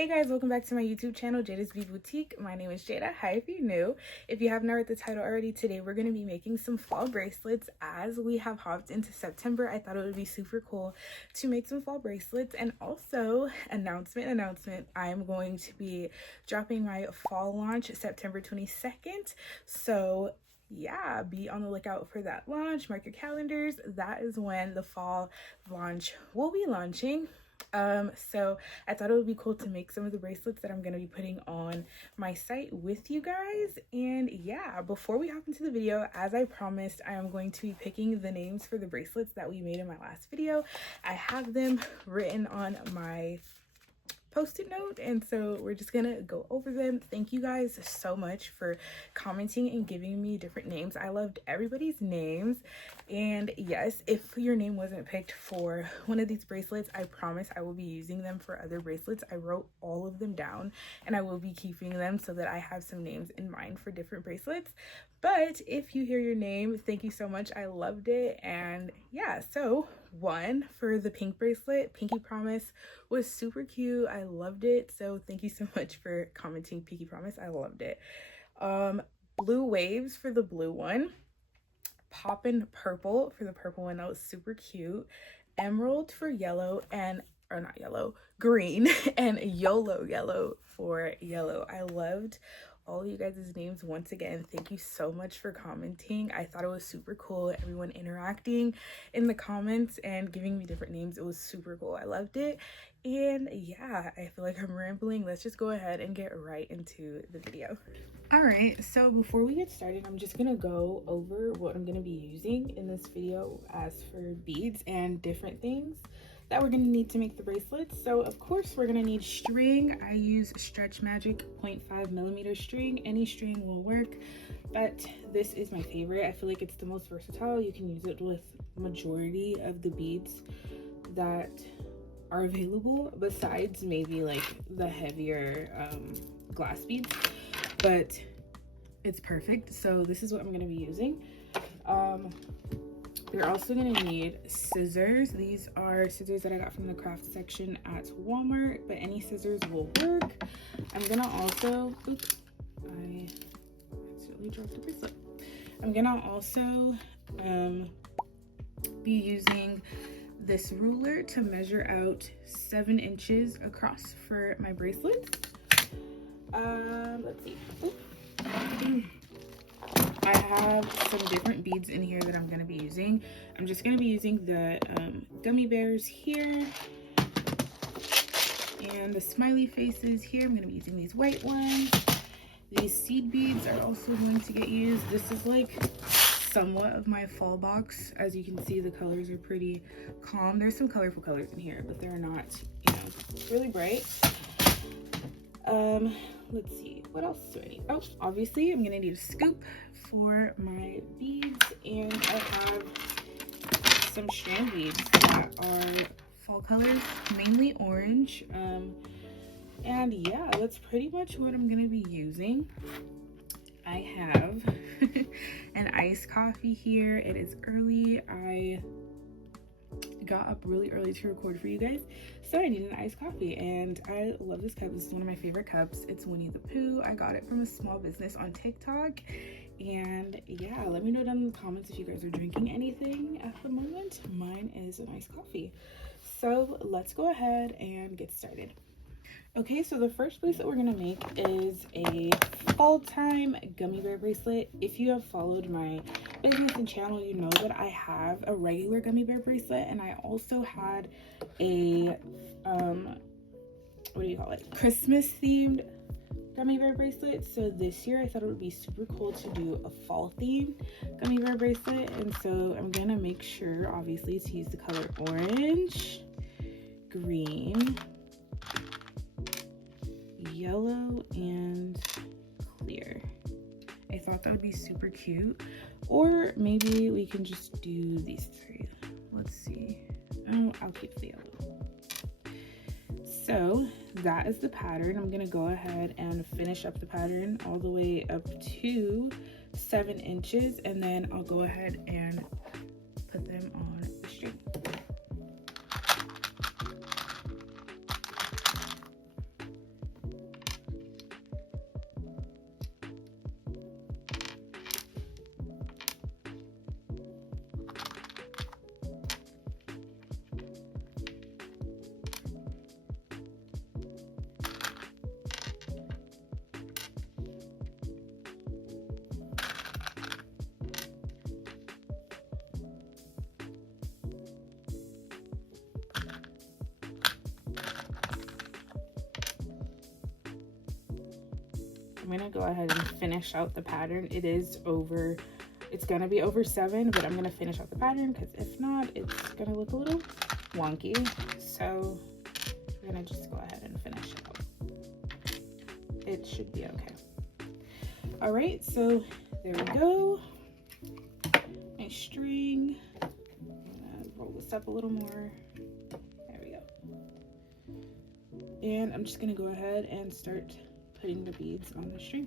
Hey guys, welcome back to my YouTube channel, JAYDA'S Bead Boutique. My name is Jayda. Hi if you're new. If you haven't read the title already, today we're going to be making some fall bracelets. As we have hopped into September, I thought it would be super cool to make some fall bracelets. And also, announcement, I am going to be dropping my fall launch September 22nd. So yeah, be on the lookout for that launch. Mark your calendars. That is when the fall launch will be launching. So I thought it would be cool to make some of the bracelets that I'm going to be putting on my site with you guys. And yeah, before we hop into the video, as I promised, I am going to be picking the names for the bracelets that we made in my last video. I have them written on my post-it note, and so we're just gonna go over them. Thank you guys so much for commenting and giving me different names. I loved everybody's names, and yes, if your name wasn't picked for one of these bracelets, I promise I will be using them for other bracelets. I wrote all of them down and I will be keeping them so that I have some names in mind for different bracelets. But if you hear your name, thank you so much. I loved it. And yeah, so one for the pink bracelet, Pinky Promise, was super cute. I loved it. So thank you so much for commenting Pinky Promise. I loved it. Blue Waves for the blue one. Poppin' Purple for the purple one. That was super cute. Emerald for yellow, and or not yellow, green, and YOLO yellow for yellow. I loved all you guys' names. Once again, thank you so much for commenting. I thought it was super cool, everyone interacting in the comments and giving me different names. It was super cool. I loved it. And yeah, I feel like I'm rambling. Let's just go ahead and get right into the video. All right, so before we get started, I'm just gonna go over what I'm gonna be using in this video as for beads and different things that we're gonna need to make the bracelets. So of course we're gonna need string. I use Stretch Magic 0.5mm string. Any string will work, but this is my favorite. I feel like it's the most versatile. You can use it with majority of the beads that are available, besides maybe like the heavier glass beads, but it's perfect. So this is what I'm gonna be using. You're also gonna need scissors. These are scissors that I got from the craft section at Walmart, but any scissors will work. I'm gonna also, oops, I accidentally dropped the bracelet. I'm gonna also be using this ruler to measure out 7 inches across for my bracelets. Let's see. Oop. I have some different beads in here that I'm going to be using. I'm just going to be using the gummy bears here and the smiley faces here. I'm going to be using these white ones. These seed beads are also going to get used. This is like somewhat of my fall box. As you can see, the colors are pretty calm. There's some colorful colors in here, but they're not, you know, really bright. Let's see, what else do I need? Oh, obviously I'm gonna need a scoop for my beads, and I have some strand beads that are fall colors, mainly orange. And yeah, that's pretty much what I'm gonna be using. I have an iced coffee here. It is early. I got up really early to record for you guys, so I need an iced coffee, and I love this cup. This is one of my favorite cups. It's Winnie the Pooh. I got it from a small business on TikTok, and yeah, let me know down in the comments if you guys are drinking anything at the moment. Mine is an iced coffee. So let's go ahead and get started. Okay, so the first bracelet we're gonna make is a fall time gummy bear bracelet. If you have followed my business and channel, you know that I have a regular gummy bear bracelet, and I also had a what do you call it, Christmas themed gummy bear bracelet. So this year I thought it would be super cool to do a fall themed gummy bear bracelet, and so I'm gonna make sure obviously to use the color orange, green, yellow, and clear. I thought that would be super cute. Or maybe we can just do these three. Let's see. Oh, I'll keep the yellow. So that is the pattern. I'm gonna go ahead and finish up the pattern all the way up to 7 inches, and then I'll go ahead and put them on the string. I'm gonna go ahead and finish out the pattern. It's gonna be over 7, but I'm gonna finish out the pattern because if not, it's gonna look a little wonky. So we're gonna just go ahead and finish it out. It should be okay. All right, so there we go. Nice string. I'm gonna roll this up a little more. There we go. And I'm just gonna go ahead and start putting the beads on the string.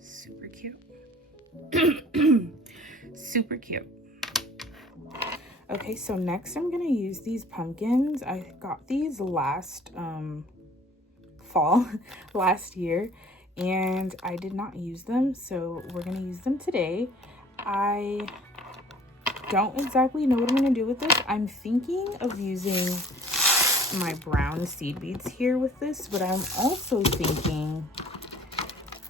Super cute. Super cute. Okay, so next I'm gonna use these pumpkins. I got these last fall last year, and I did not use them, so we're gonna use them today. I don't exactly know what I'm gonna do with this. I'm thinking of using my brown seed beads here with this, but I'm also thinking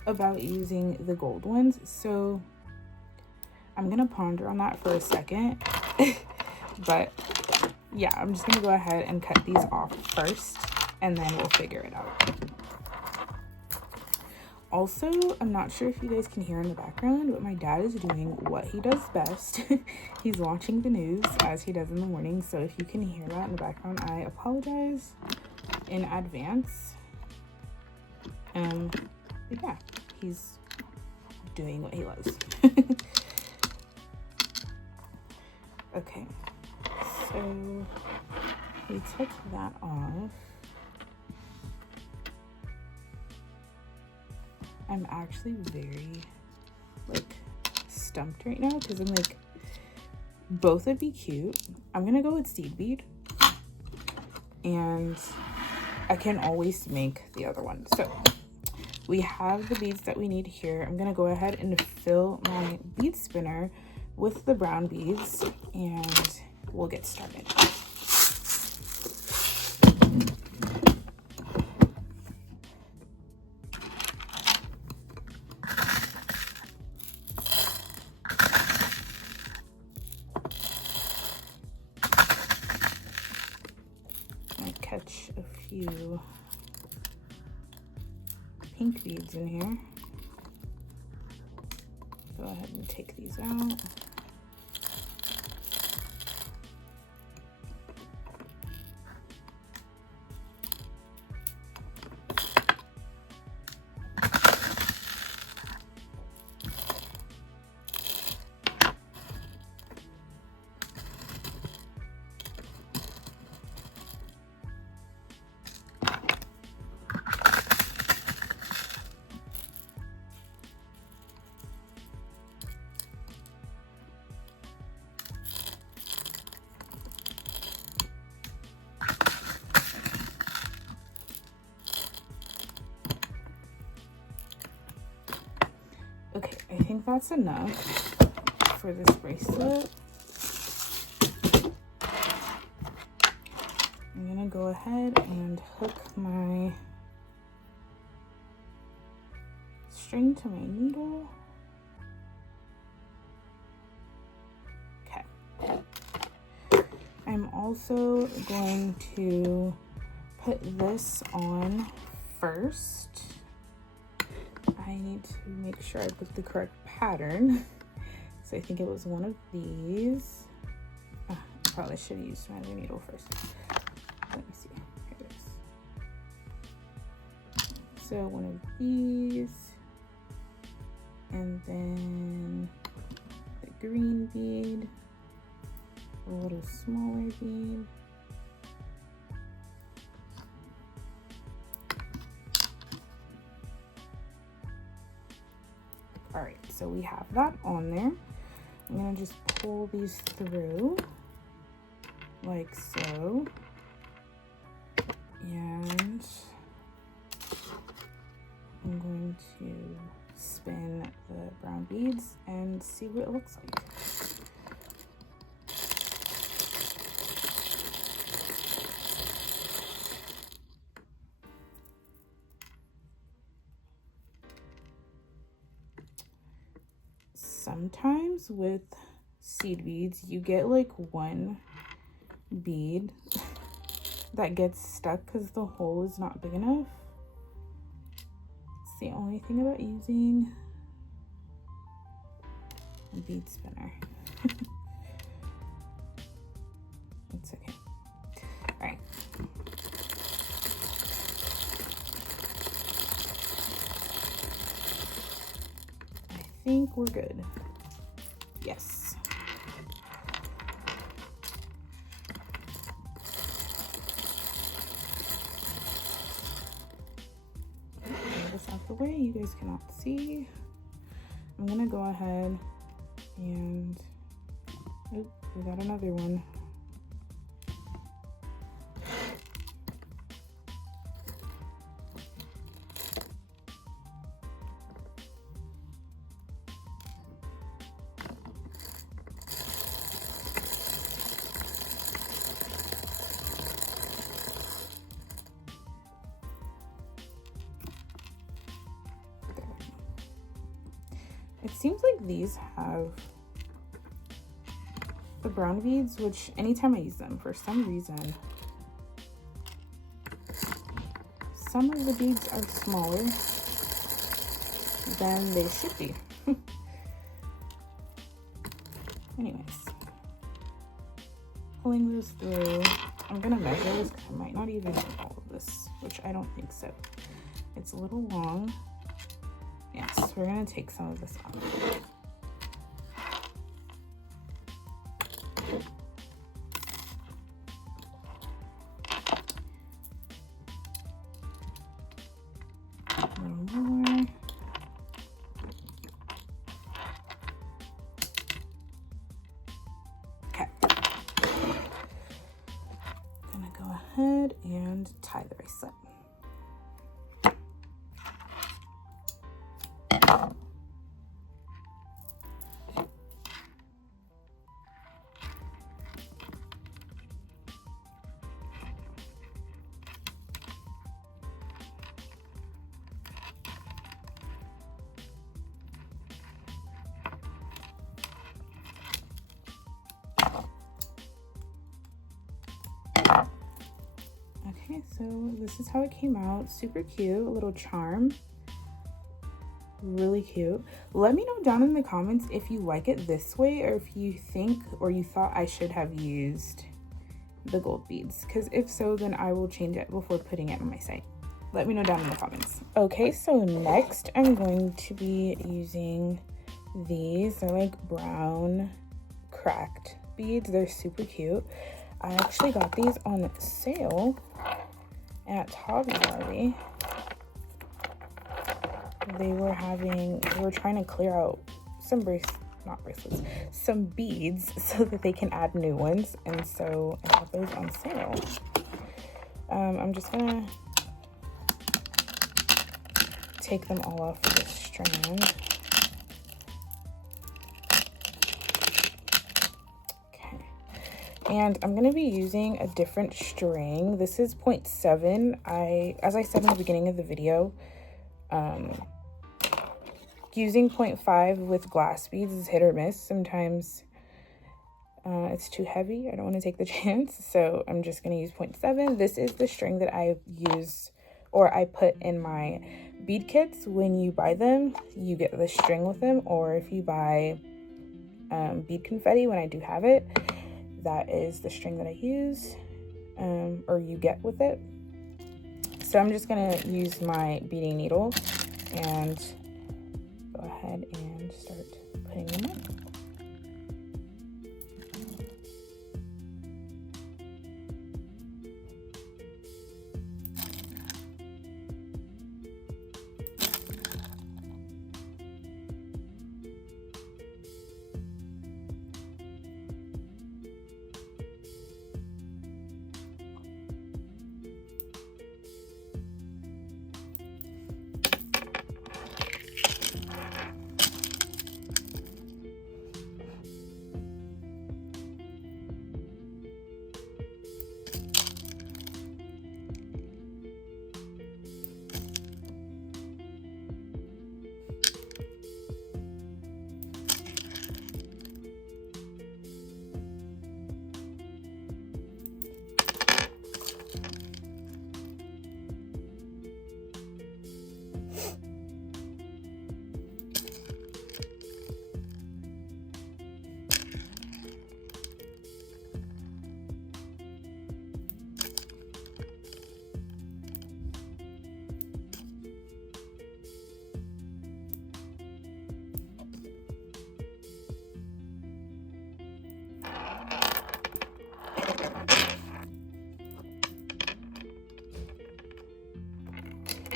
about using the gold ones, so I'm gonna ponder on that for a second. But yeah, I'm just gonna go ahead and cut these off first, and then we'll figure it out. Also, I'm not sure if you guys can hear in the background, but my dad is doing what he does best. He's watching the news as he does in the morning, so if you can hear that in the background, I apologize in advance. But yeah, he's doing what he loves. Okay, so we took that off. I'm actually very stumped right now because I'm like, both would be cute. I'm gonna go with seed bead, and I can always make the other one. So we have the beads that we need here. I'm gonna go ahead and fill my bead spinner with the brown beads, and we'll get started. I catch a few pink beads in here. Go ahead and take these out. Okay, I think that's enough for this bracelet. I'm gonna go ahead and hook my string to my needle. Okay. I I'm also going to put this on first. I need to make sure I put the correct pattern. So I think it was one of these. I probably should have used my other needle first. Let me see. Here it is. So one of these. And then the green bead. A little smaller bead. All right, so we have that on there. I'm gonna just pull these through like so. And I'm going to spin the brown beads and see what it looks like. Sometimes with seed beads, you get like one bead that gets stuck because the hole is not big enough. It's the only thing about using a bead spinner. It's okay. All right. I think we're good. Yes. Get this out the way. You guys cannot see. I'm gonna go ahead and we got another one. It seems like these have the brown beads, which anytime I use them, for some reason, some of the beads are smaller than they should be. Anyways, pulling this through, I'm gonna measure this because I might not even need all of this, which I don't think so. It's a little long. Yes, we're gonna take some of this off. A little more. Okay. Gonna go ahead and tie the bracelet. Okay, so this is how it came out. Super cute, a little charm. Really cute. Let me know down in the comments if you like it this way or if you think or you thought I should have used the gold beads, because if so, then I will change it before putting it on my site. Let me know down in the comments. Okay, so next I'm going to be using these. They're like brown cracked beads. They're super cute. I actually got these on sale at Hobby Lobby. They were trying to clear out some some beads so that they can add new ones, and so I got those on sale. I'm just gonna take them all off of this strand. Okay, and I'm gonna be using a different string. This is 0.7. As I said in the beginning of the video, using 0.5 with glass beads is hit or miss. Sometimes It's too heavy. I don't want to take the chance, so I'm just going to use 0.7. This is the string that I use, or I put in my bead kits. When you buy them, you get the string with them, or if you buy bead confetti, when I do have it, that is the string that I use, or you get with it. So I'm just going to use my beading needle and go ahead and start putting them on.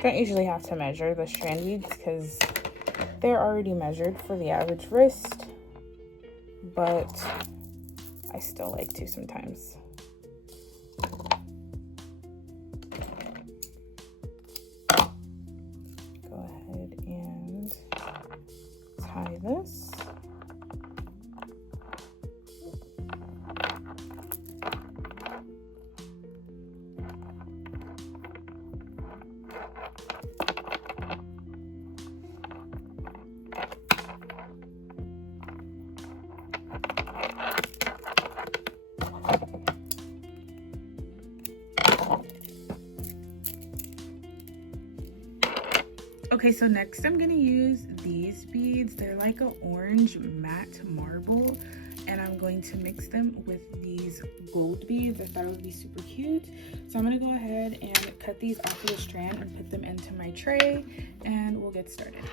Don't usually have to measure the strand beads because they're already measured for the average wrist, but I still like to sometimes. Go ahead and tie this. Okay, so next I'm gonna use these beads. They're like an orange matte marble, and I'm going to mix them with these gold beads. I thought it would be super cute. So I'm gonna go ahead and cut these off of the strand and put them into my tray, and we'll get started.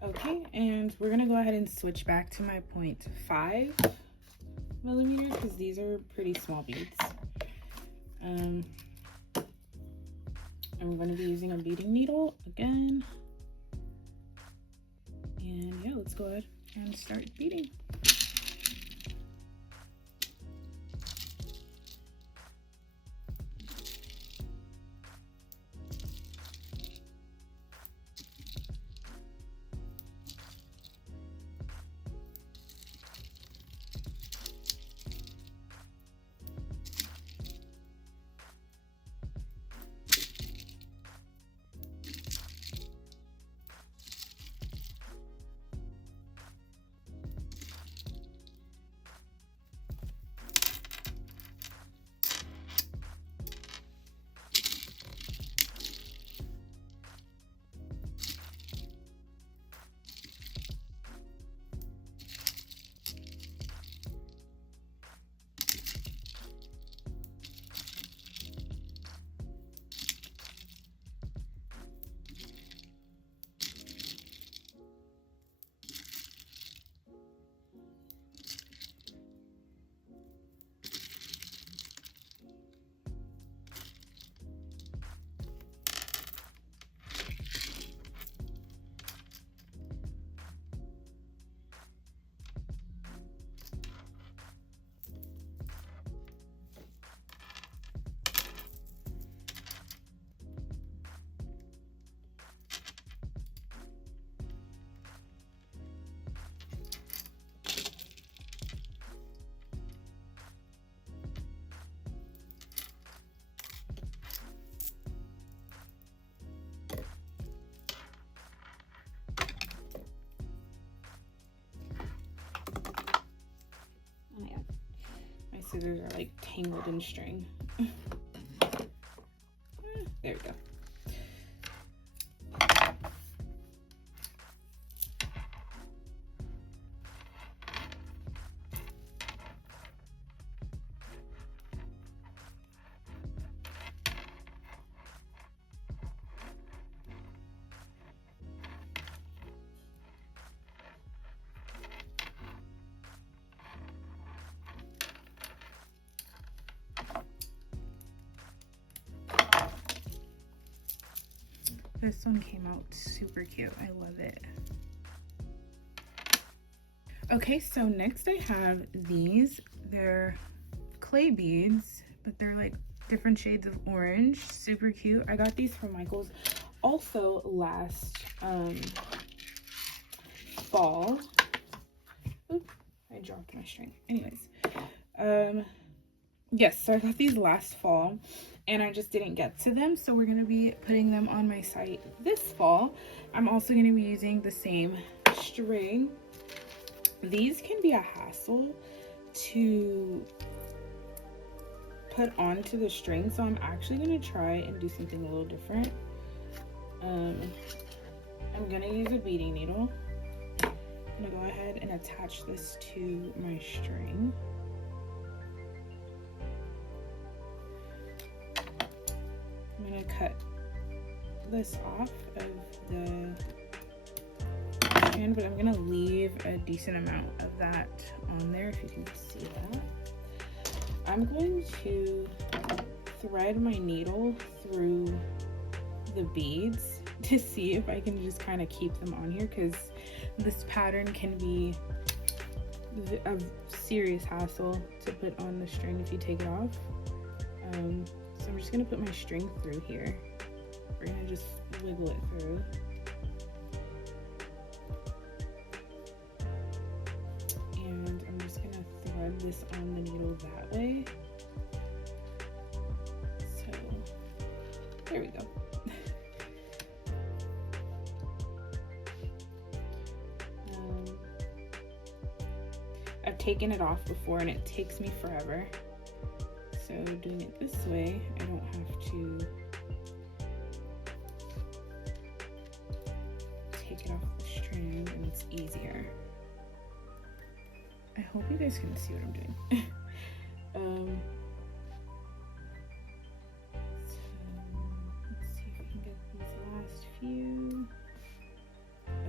Okay, and we're gonna go ahead and switch back to my 0.5 millimeter because these are pretty small beads. And we're going to be using a beading needle again. And yeah, let's go ahead and start beading. scissors are like tangled in string. There we go. This one came out super cute. I love it. Okay, so next I have these. They're clay beads, but they're like different shades of orange. Super cute. I got these from Michael's also last fall. Oops, I dropped my string. Anyways, yes, so I got these last fall and I just didn't get to them, so we're going to be putting them on my site this fall. I'm also going to be using the same string. These can be a hassle to put onto the string, so I'm actually going to try and do something a little different. I'm going to use a beading needle. I'm going to go ahead and attach this to my string. I'm going to cut this off of the strand, but I'm going to leave a decent amount of that on there, if you can see that. I'm going to thread my needle through the beads to see if I can just kind of keep them on here, because this pattern can be a serious hassle to put on the string if you take it off. So I'm just going to put my string through here. We're going to just wiggle it through. And I'm just going to thread this on the needle that way. So there we go. I've taken it off before and it takes me forever. So doing it this way, I don't have to take it off the string, and it's easier. I hope you guys can see what I'm doing. So let's see if we can get these last few.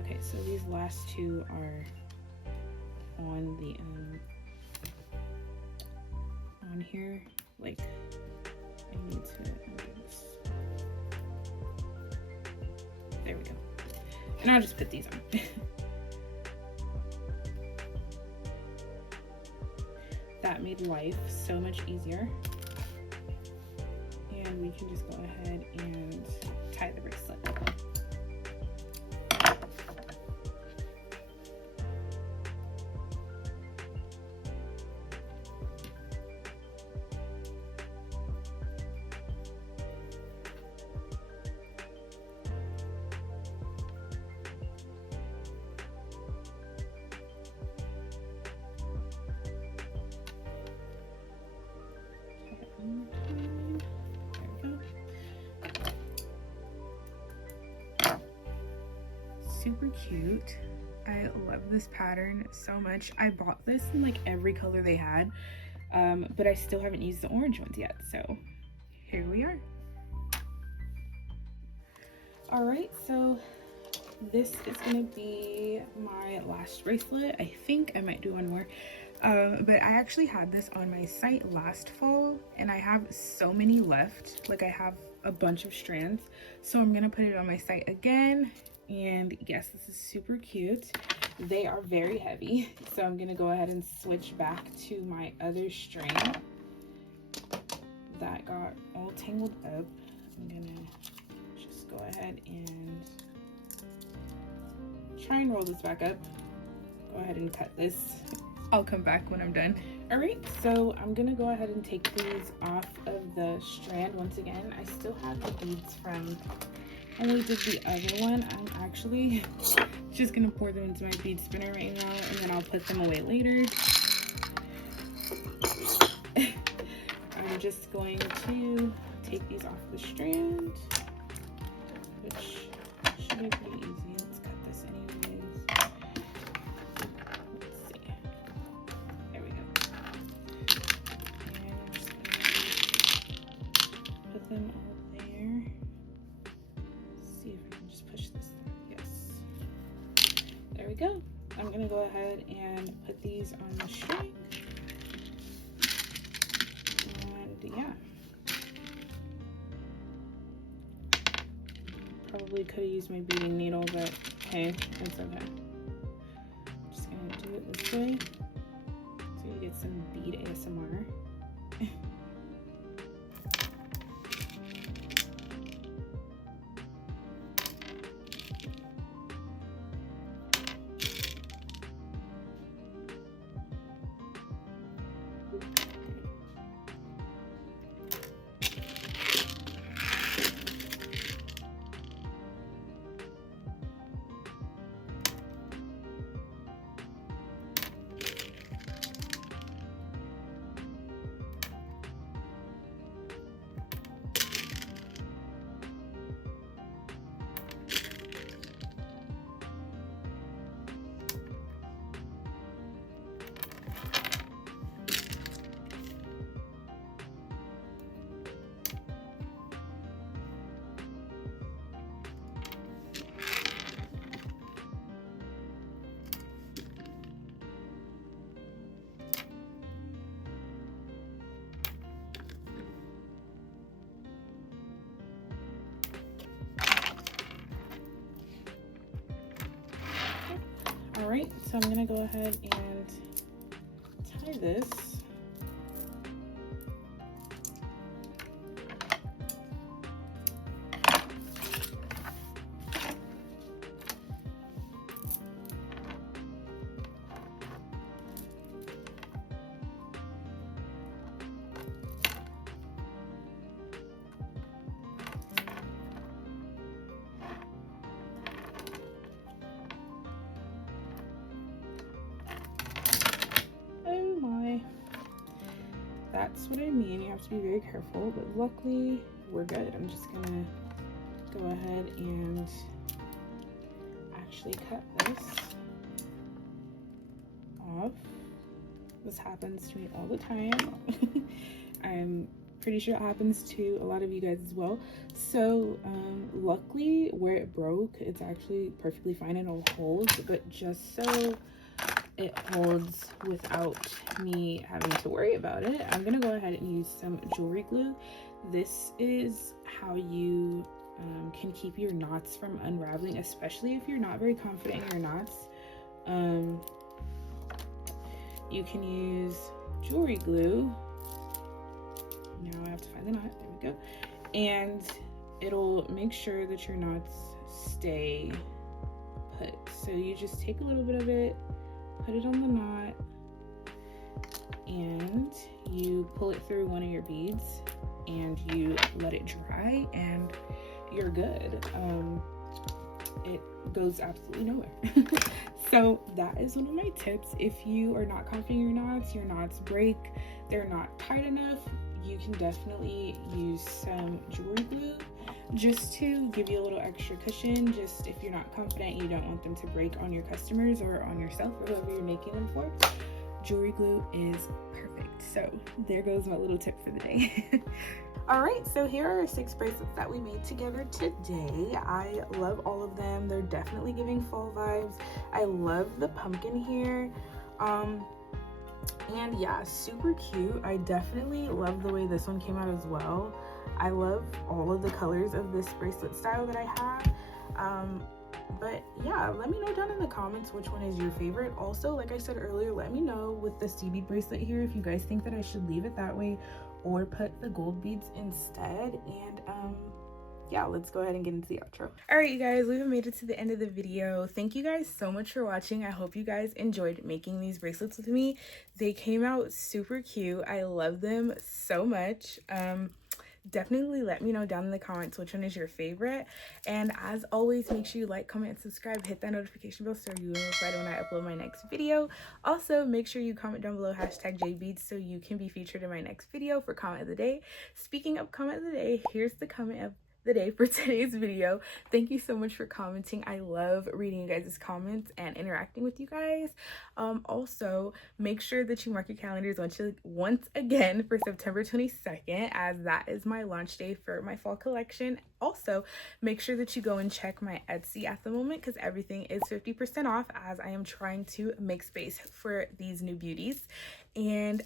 Okay, so these last two are on the on here. Like, I need to undo this. There we go. And I'll just put these on. That made life so much easier. And we can just go ahead and tie the bracelet. Super cute. I love this pattern so much. I bought this in like every color they had, but I still haven't used the orange ones yet, so here we are. All right, so this is gonna be my last bracelet. I think I might do one more, but I actually had this on my site last fall and I have so many left. Like, I have a bunch of strands, so I'm gonna put it on my site again. And yes, this is super cute. They are very heavy, so I'm gonna go ahead and switch back to my other string that got all tangled up. I'm gonna just go ahead and try and roll this back up. Go ahead and cut this. I'll come back when I'm done. All right, so I'm gonna go ahead and take these off of the strand once again. I still have the beads from when we did the other one. I'm actually just gonna pour them into my bead spinner right now, and then I'll put them away later. just going to take these off the strand, which should be pretty easy. Let's cut this anyways. Let's see. There we go. And we're just gonna put them all there. Let's see if I can just push this through. Yes. There we go. I'm gonna go ahead and put these on the string. And yeah. Probably could have used my beading needle, but hey, it's okay. Just gonna do it this way so you get some bead ASMR. All right, so I'm gonna go ahead and tie this. That's what I mean. You have to be very careful, but luckily we're good. I'm just gonna go ahead and actually cut this off. This happens to me all the time. I'm pretty sure it happens to a lot of you guys as well. So luckily where it broke, it's actually perfectly fine and it'll hold, but just so it holds without me having to worry about it, I'm gonna go ahead and use some jewelry glue. This is how you can keep your knots from unraveling, especially if you're not very confident in your knots. You can use jewelry glue. Now I have to find the knot. There we go. And it'll make sure that your knots stay put. So you just take a little bit of it, put it on the knot, and you pull it through one of your beads and you let it dry and you're good. It goes absolutely nowhere. So that is one of my tips. If you are not confident in your knots break, they're not tight enough, you can definitely use some jewelry glue just to give you a little extra cushion. Just if you're not confident, you don't want them to break on your customers or on yourself or whoever you're making them for, jewelry glue is perfect. So there goes my little tip for the day. All right, so here are 6 bracelets that we made together today. I love all of them. They're definitely giving fall vibes. I love the pumpkin here. And yeah, super cute. I definitely love the way this one came out as well. I love all of the colors of this bracelet style that I have. But yeah, let me know down in the comments which one is your favorite. Also, like I said earlier, let me know with the CB bracelet here if you guys think that I should leave it that way or put the gold beads instead. And yeah, let's go ahead and get into the outro. All right, you guys, we've made it to the end of the video. Thank you guys so much for watching. I hope you guys enjoyed making these bracelets with me. They came out super cute. I love them so much. Definitely let me know down in the comments which one is your favorite. And as always, make sure you like, comment, and subscribe. Hit that notification bell so you're notified when I upload my next video. Also, make sure you comment down below #JBeads so you can be featured in my next video for comment of the day. Speaking of comment of the day, here's the comment of the day for today's video. Thank you so much for commenting. I love reading you guys' comments and interacting with you guys. Also, make sure that you mark your calendars once again for September 22nd, as that is my launch day for my fall collection. Also, make sure that you go and check my Etsy at the moment because everything is 50% off, as I am trying to make space for these new beauties. And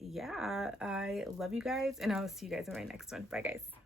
yeah, I love you guys, and I'll see you guys in my next one. Bye guys.